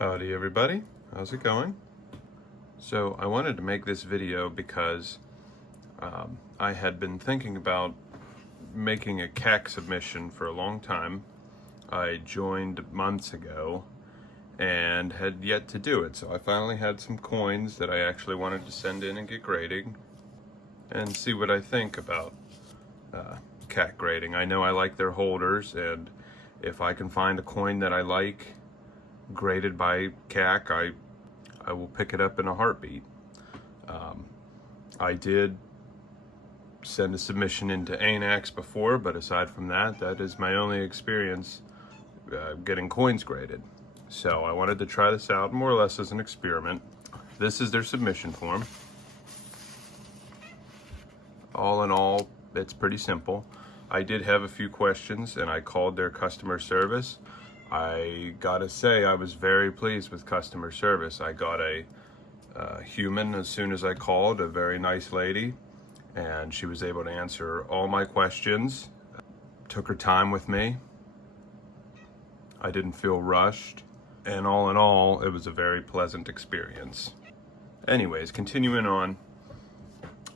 Howdy everybody, how's it going? So I wanted to make this video because I had been thinking about making a CAC submission for a long time. I joined months ago and had yet to do it, so I finally had some coins that I actually wanted to send in and get grading and see what I think about CAC grading. I know I like their holders, and if I can find a coin that I like graded by CAC, I will pick it up in a heartbeat. I did send a submission into ANAX before, but aside from that, that is my only experience getting coins graded. So I wanted to try this out more or less as an experiment. This is their submission form. All in all, it's pretty simple. I did have a few questions and I called their customer service. I gotta say, I was very pleased with customer service. I got a human as soon as I called, a very nice lady, and she was able to answer all my questions. Took her time with me. I didn't feel rushed, and all in all, it was a very pleasant experience. Anyways, continuing on,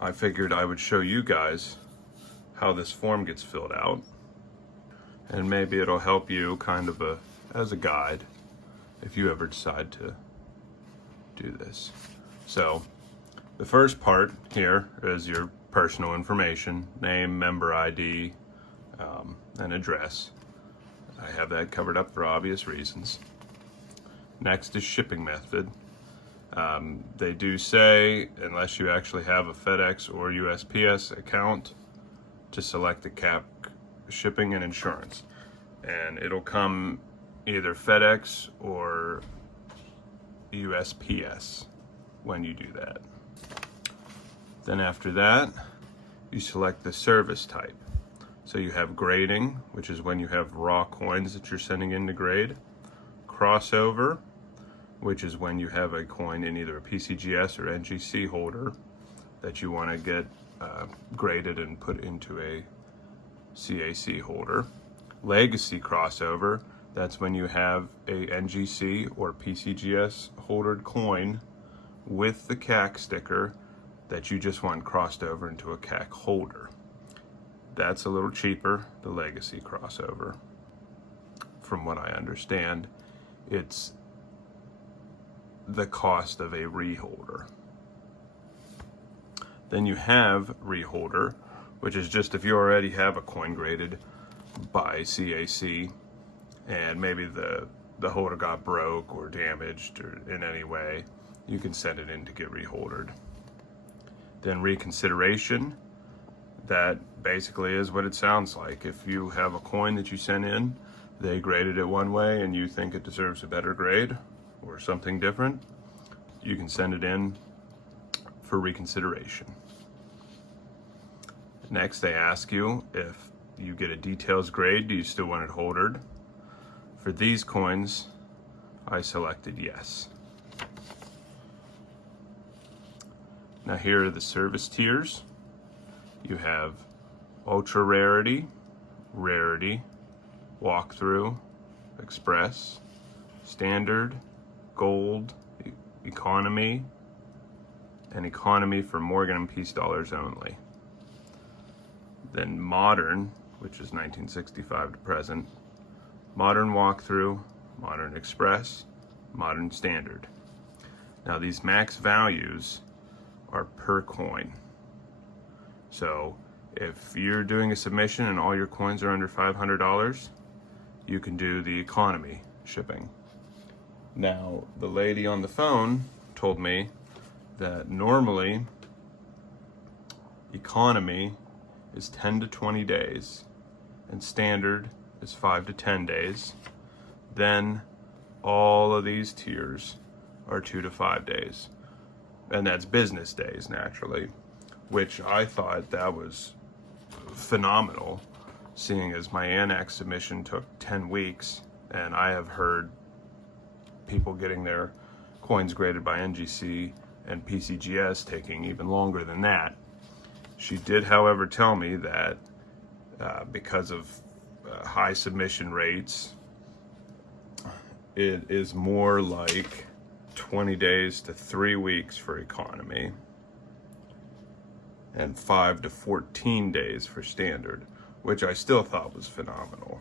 I figured I would show you guys how this form gets filled out, and maybe it'll help you kind of as a guide if you ever decide to do this. So the first part here is your personal information: name, member ID, and address. I have that covered up for obvious reasons. Next is shipping method. They do say, unless you actually have a FedEx or USPS account, to select the CAC shipping and insurance, and it'll come either FedEx or USPS when you do that. Then after that, you select the service type. So you have grading, which is when you have raw coins that you're sending in to grade. Crossover, which is when you have a coin in either a PCGS or NGC holder that you want to get graded and put into a CAC holder. Legacy crossover, that's when you have a NGC or PCGS holdered coin with the CAC sticker that you just want crossed over into a CAC holder. That's a little cheaper, the legacy crossover. From what I understand, it's the cost of a reholder. Then you have reholder, which is just if you already have a coin graded by CAC and maybe the holder got broke or damaged or in any way, you can send it in to get reholdered. Then reconsideration, that basically is what it sounds like. If you have a coin that you sent in, they graded it one way and you think it deserves a better grade or something different, you can send it in for reconsideration. Next, they ask you if you get a details grade, do you still want it holdered? For these coins, I selected yes. Now here are the service tiers. You have ultra rarity, rarity, walkthrough, express, standard, gold, economy, and economy for Morgan and Peace dollars only. Then modern, which is 1965 to present, modern walkthrough, modern express, modern standard. Now these max values are per coin. So if you're doing a submission and all your coins are under $500, you can do the economy shipping. Now, the lady on the phone told me that normally economy is 10 to 20 days and standard is 5 to 10 days. Then all of these tiers are 2 to 5 days. And that's business days, naturally, which I thought that was phenomenal, seeing as my ANAX submission took 10 weeks, and I have heard people getting their coins graded by NGC and PCGS taking even longer than that. She did, however, tell me that because of high submission rates it is more like 20 days to 3 weeks for economy and 5 to 14 days for standard, which I still thought was phenomenal.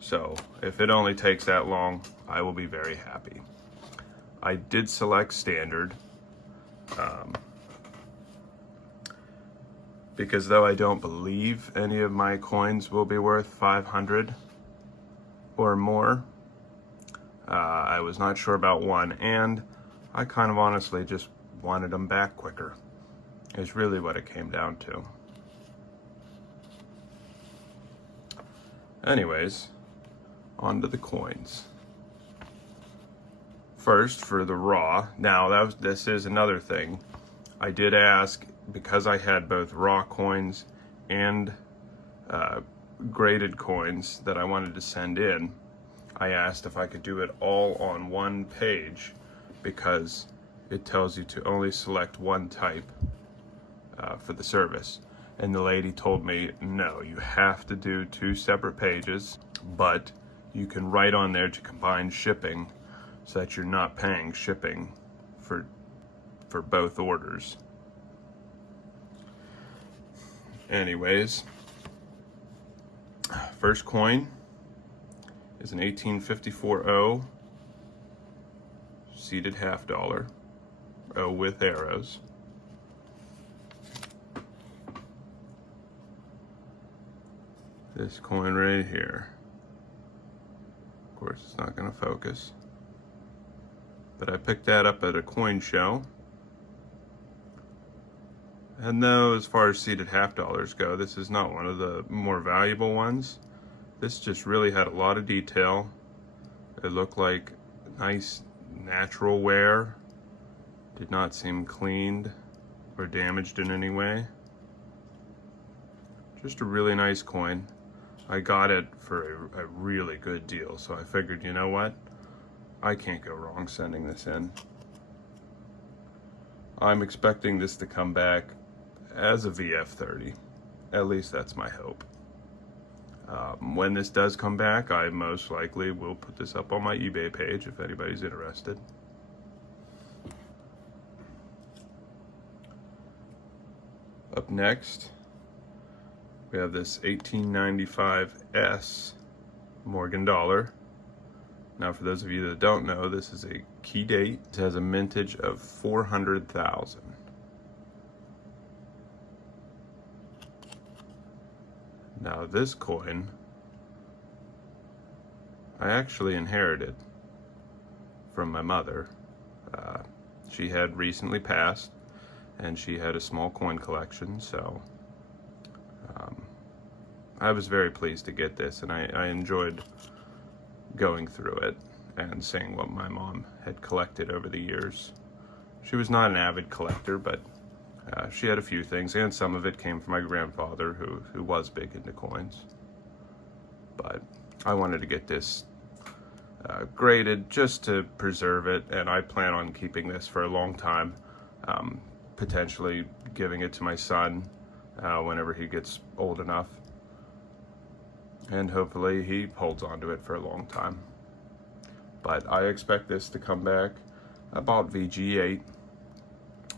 So if it only takes that long, I will be very happy. I did select standard because though I don't believe any of my coins will be worth 500 or more, I was not sure about one, and I kind of honestly just wanted them back quicker, is really what it came down to. Anyways, on to the coins. First, for the raw. Now, this is another thing. I did ask, because I had both raw coins and graded coins that I wanted to send in, I asked if I could do it all on one page, because it tells you to only select one type for the service. And the lady told me, no, you have to do 2 separate pages, but you can write on there to combine shipping so that you're not paying shipping for both orders. Anyways, first coin is an 1854 O seated $half, O with arrows. This coin right here. Of course, it's not going to focus. But I picked that up at a coin show. And though, as far as seated $half go, this is not one of the more valuable ones. This just really had a lot of detail. It looked like nice natural wear. Did not seem cleaned or damaged in any way. Just a really nice coin. I got it for a really good deal, so I figured, you know what? I can't go wrong sending this in. I'm expecting this to come back as a VF30. At least that's my hope. When this does come back, I most likely will put this up on my eBay page if anybody's interested. Up next, we have this 1895 S Morgan dollar. Now, for those of you that don't know, this is a key date. It has a mintage of 400,000. Now, this coin, I actually inherited from my mother. She had recently passed, and she had a small coin collection, so I was very pleased to get this, and I enjoyed going through it and seeing what my mom had collected over the years. She was not an avid collector, but she had a few things, and some of it came from my grandfather, who was big into coins. But I wanted to get this graded just to preserve it, and I plan on keeping this for a long time, potentially giving it to my son whenever he gets old enough. And hopefully he holds on to it for a long time. But I expect this to come back about VG8,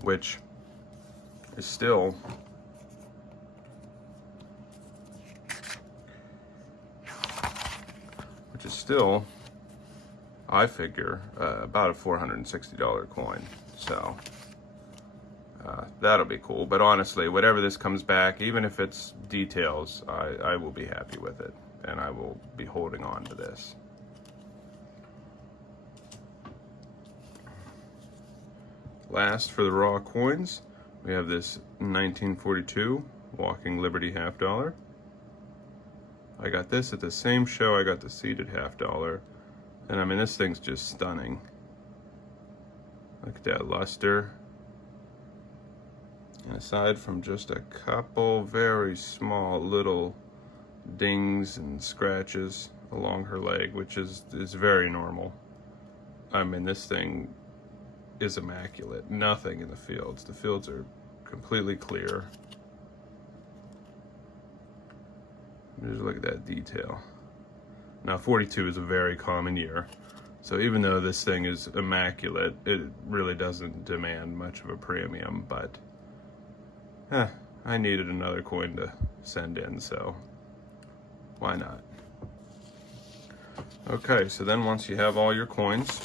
which is still I figure about a $460 coin. So that'll be cool. But honestly, whatever this comes back, even if it's details, I will be happy with it, and I will be holding on to this. Last, for the raw coins, we have this 1942 Walking Liberty $half. I got this at the same show I got the seated $half, and I mean, this thing's just stunning. Look at that luster. And aside from just a couple very small little dings and scratches along her leg, which is very normal, I mean, this thing is immaculate. Nothing in the fields. The fields are completely clear. Just look at that detail. Now, 42 is a very common year. So even though this thing is immaculate, it really doesn't demand much of a premium, but I needed another coin to send in, so why not? Okay, so then once you have all your coins,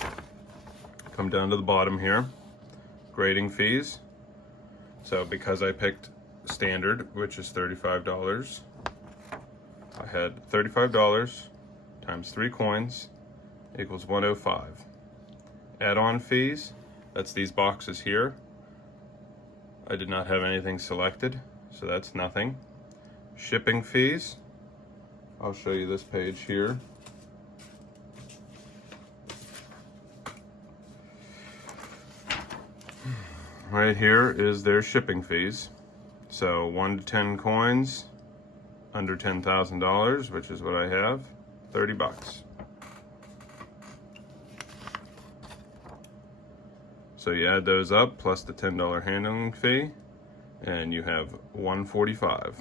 come down to the bottom here, grading fees. So because I picked standard, which is $35, I had $35 times 3 coins equals 105. Add-on fees, that's these boxes here. I did not have anything selected, so that's nothing. Shipping fees, I'll show you this page here. Right here is their shipping fees. So 1 to 10 coins, under $10,000, which is what I have, 30 bucks. So you add those up plus the $10 handling fee, and you have $145.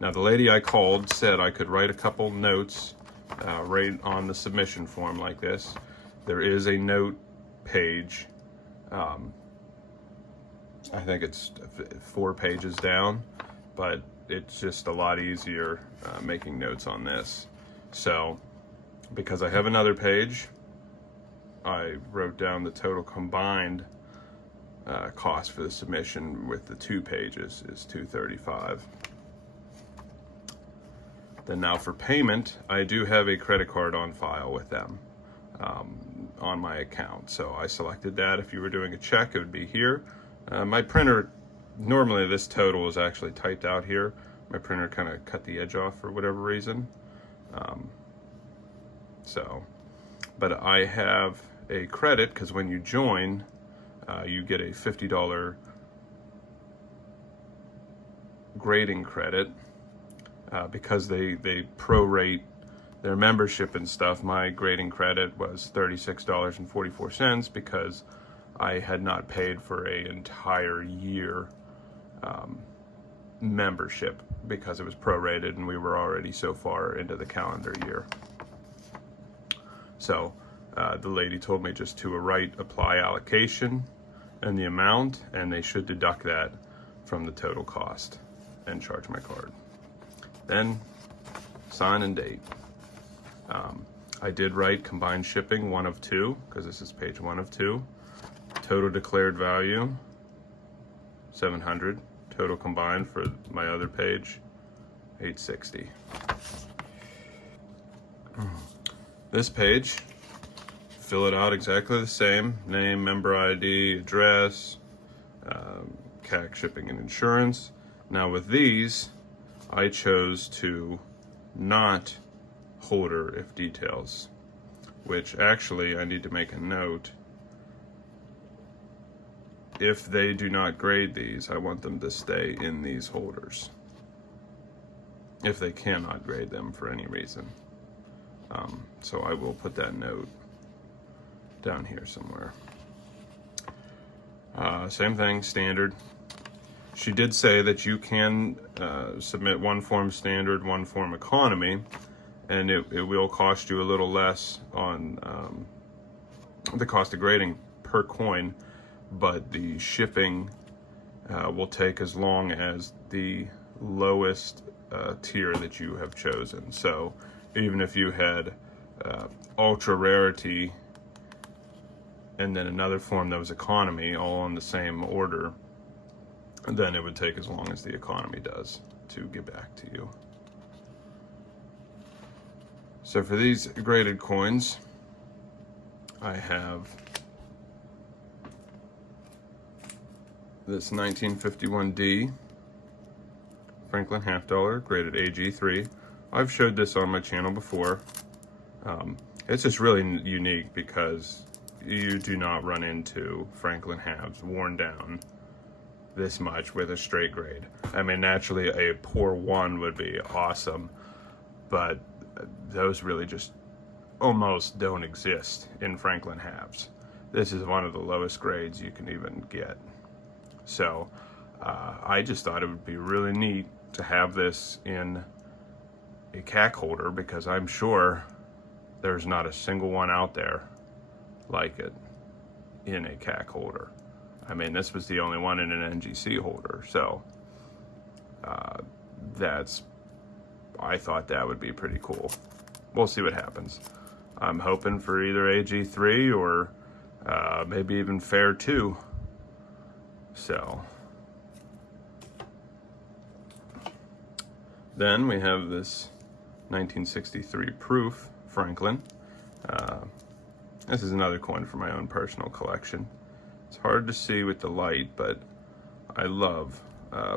Now the lady I called said I could write a couple notes right on the submission form like this. There is a note page. I think it's 4 pages down, but it's just a lot easier making notes on this. So because I have another page, I wrote down the total combined cost for the submission with the 2 pages is $235. Then now for payment, I do have a credit card on file with them on my account. So I selected that. If you were doing a check, it would be here. My printer, normally this total is actually typed out here. My printer kind of cut the edge off for whatever reason. But I have a credit because when you join, you get a $50 grading credit because they prorate their membership and stuff. My grading credit was $36.44 because I had not paid for an entire year membership because it was prorated and we were already so far into the calendar year. So the lady told me just to apply allocation and the amount, and they should deduct that from the total cost and charge my card. Then sign and date. I did write combined shipping 1 of 2 because this is page 1 of 2. Total declared value, $700. Total combined for my other page, $860. This page, fill it out exactly the same. Name, member ID, address, CAC shipping and insurance. Now with these, I chose to not holder if details, which actually I need to make a note. If they do not grade these, I want them to stay in these holders if they cannot grade them for any reason. So I will put that note down here somewhere. Same thing, standard. She did say that you can submit 1 form standard, 1 form economy, and it will cost you a little less on the cost of grading per coin, but the shipping will take as long as the lowest tier that you have chosen. So even if you had ultra rarity and then another form that was economy, all on the same order, then it would take as long as the economy does to get back to you. So for these graded coins, I have this 1951D Franklin half dollar graded AG3. I've showed this on my channel before. It's just really unique because you do not run into Franklin halves worn down this much with a straight grade. I mean, naturally a poor 1 would be awesome, but those really just almost don't exist in Franklin halves. This is one of the lowest grades you can even get. So I just thought it would be really neat to have this in a CAC holder because I'm sure there's not a single one out there like it in a CAC holder. I mean, this was the only one in an NGC holder, so I thought that would be pretty cool. We'll see what happens. I'm hoping for either AG3 or maybe even Fair 2. So then we have this 1963 proof Franklin. This is another coin for my own personal collection. It's hard to see with the light, but I love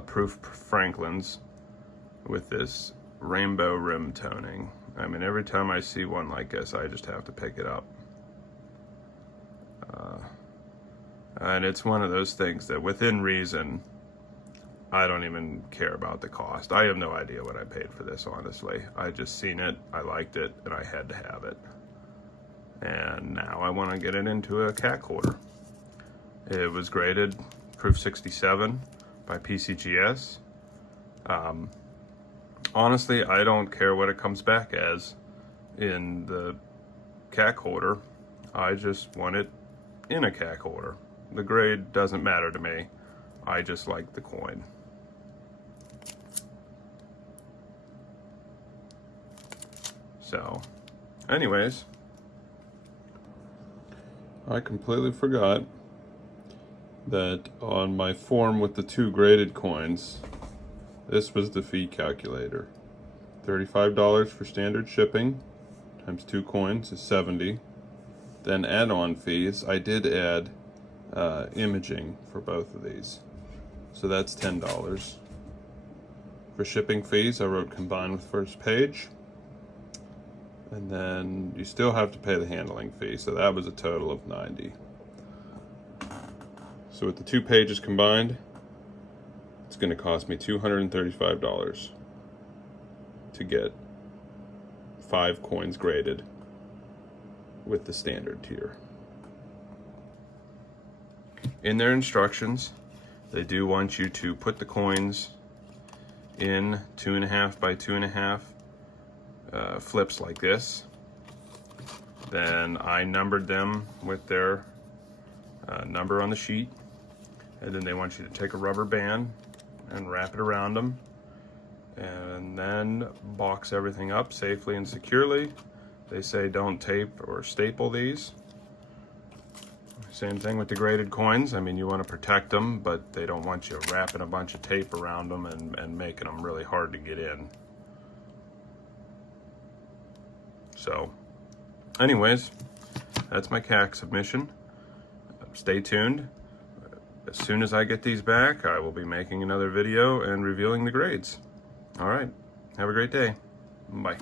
proof Franklins with this rainbow rim toning. I mean, every time I see one like this, I just have to pick it up. And it's one of those things that within reason, I don't even care about the cost. I have no idea what I paid for this, honestly. I just seen it, I liked it, and I had to have it. And now I want to get it into a CAC holder. It was graded proof 67 by PCGS. Honestly, I don't care what it comes back as in the CAC holder. I just want it in a CAC holder. The grade doesn't matter to me. I just like the coin. So, anyways, I completely forgot that on my form with the 2 graded coins, this was the fee calculator. $35 for standard shipping times 2 coins is $70. Then add-on fees, I did add imaging for both of these, so that's $10. For shipping fees, I wrote combined with first page, and then you still have to pay the handling fee, so that was a total of $90. So with the 2 pages combined, it's going to cost me $235 to get 5 coins graded with the standard tier. In their instructions, they do want you to put the coins in 2.5 by 2.5 flips like this. Then I numbered them with their number on the sheet, and then they want you to take a rubber band and wrap it around them, and then box everything up safely and securely. They say don't tape or staple these. Same thing with the graded coins. I mean, you want to protect them, but they don't want you wrapping a bunch of tape around them and making them really hard to get in. So, anyways, that's my CAC submission. Stay tuned. As soon as I get these back, I will be making another video and revealing the grades. All right, have a great day. Bye.